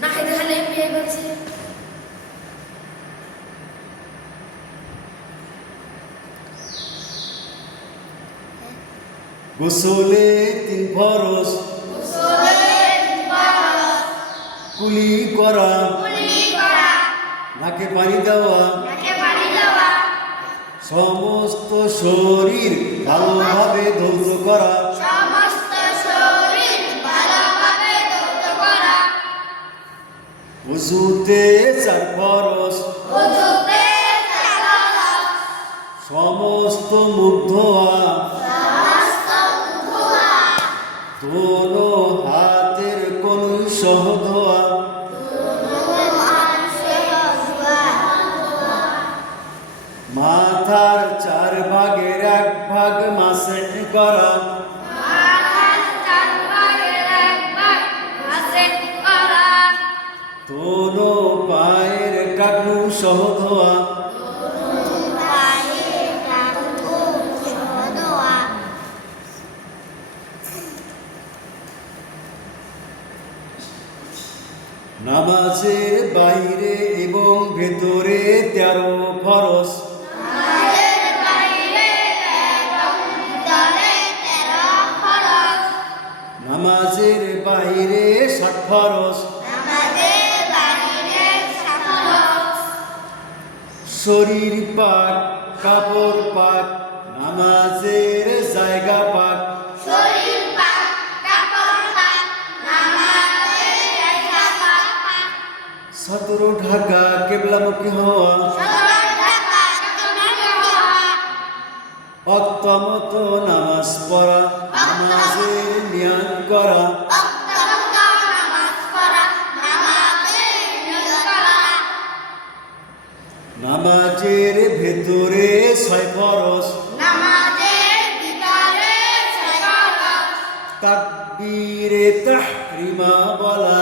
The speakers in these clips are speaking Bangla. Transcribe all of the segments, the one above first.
না খাইতে খালে বিয়ে করছে। গোসলে 3 ফরজ, কুলি করা, নাকে পানি দেওয়া, সমস্ত শরীর ভালোভাবে ধৌত করা, ওযুতে 4 ফরজ, সমস্ত মুখ ধোয়া, দোনো হাতের কনুই সহ ধোয়া, মাথার 4 ভাগের 1 ভাগ মাসেহ করা, দোনো পায়ের টাকনু সহ ধোয়া, নামাজের বাইরে এবং ভেতরে 13 ফরজ, নামাজের বাইরে 60 ফরজ, শরীর পাক, কাপড় পাক, নামাজের জায়গা পাক, সতর ঢাকা, কিবলামুখী হওয়া, ওয়াক্ত মতো নামাজ পড়া, নামাজের নিয়ত করা, নামাজের ভেতরে 6 ফরজ, তাকবীরে তাহরিমা বলা,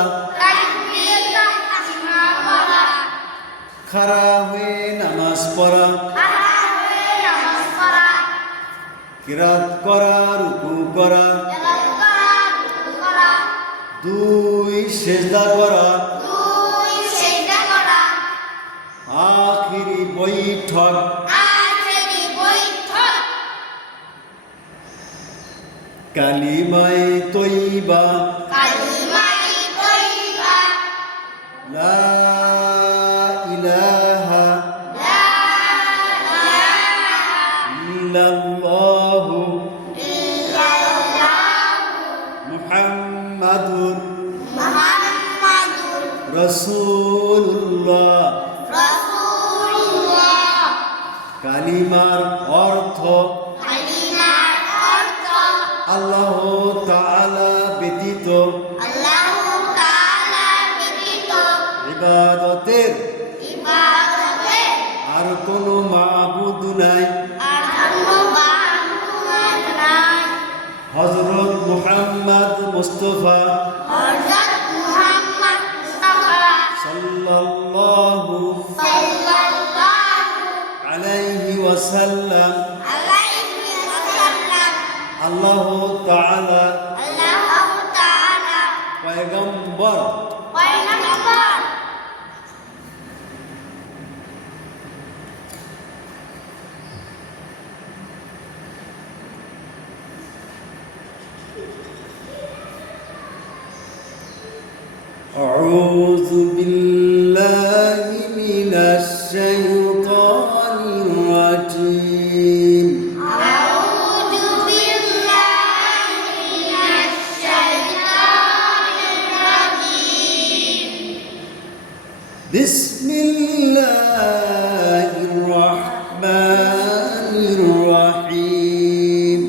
খাড়া হয়ে নামাজ পড়া, কিরাত করা, রুকু করা, 2 সেজদা করা, আখিরি বৈঠক, কালিমায়ে তয়্যিবা, লা ইলাহা ইল্লাল্লাহু মুহাম্মাদুর রাসূলুল্লাহ। কালিমার অর্থ আল্লাহ তাআলা ব্যতীত ইবাদতের আর কোনো মাবুদ নাই। হযরত মুহাম্মদ মুস্তাফা সাল্লাল্লাহু আলাইহি ওয়াসাল্লাম আল্লাহ তাআলা পয়গম্বর। أعوذ بالله من الشيطان الرجيم. بسم الله الرحمن الرحيم.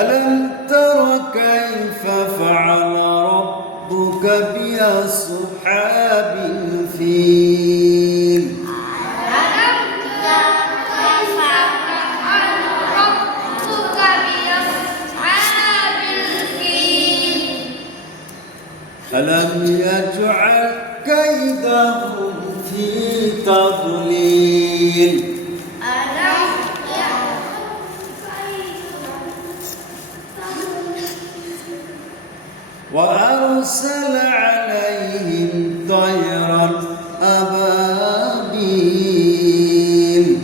ألم تر كيف فعل ربك بأصحاب الفيل؟ ألم يجعل كيدهم في تضليل؟ وأرسل عليهم طيرا أبابيل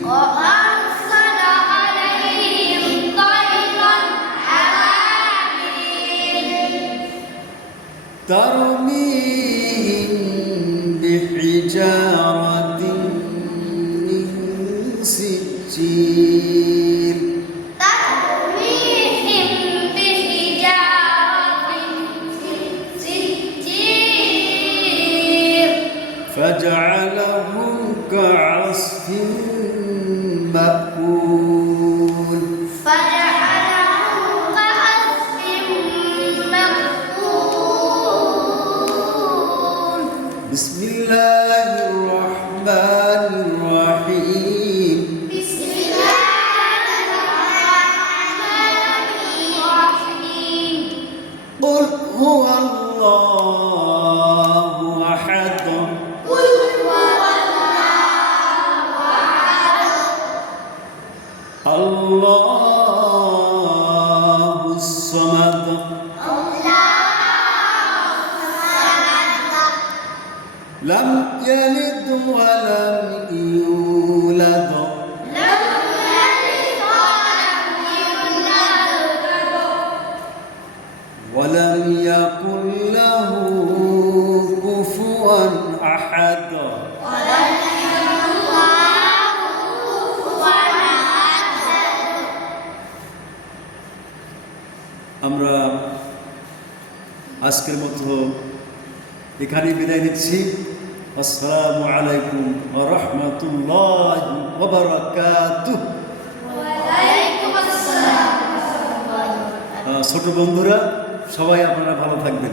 وأرسل عليهم طيرا أبابيل ترميهم بحجارة من سجيل ترميهم بحجارة من سجيل فجعلهم كعصف مأكول فجعلهم كعصف مأكول بسم الله الرحمن الرحيم بسم الله الرحمن الرحيم قل هو الله أحد قل هو الله أحد الله الصمد لم يلد ولم يولد ولم يكن له كفوا أحد আমরা আজকের মতো এখানেই বিদায় নিচ্ছি। আসসালামু আলাইকুম ওয়া রাহমাতুল্লাহি ওয়া বারাকাতুহু। ওয়ালাইকুম আসসালাম। ছোট বন্ধুরা সবাই আপনারা ভালো থাকবেন।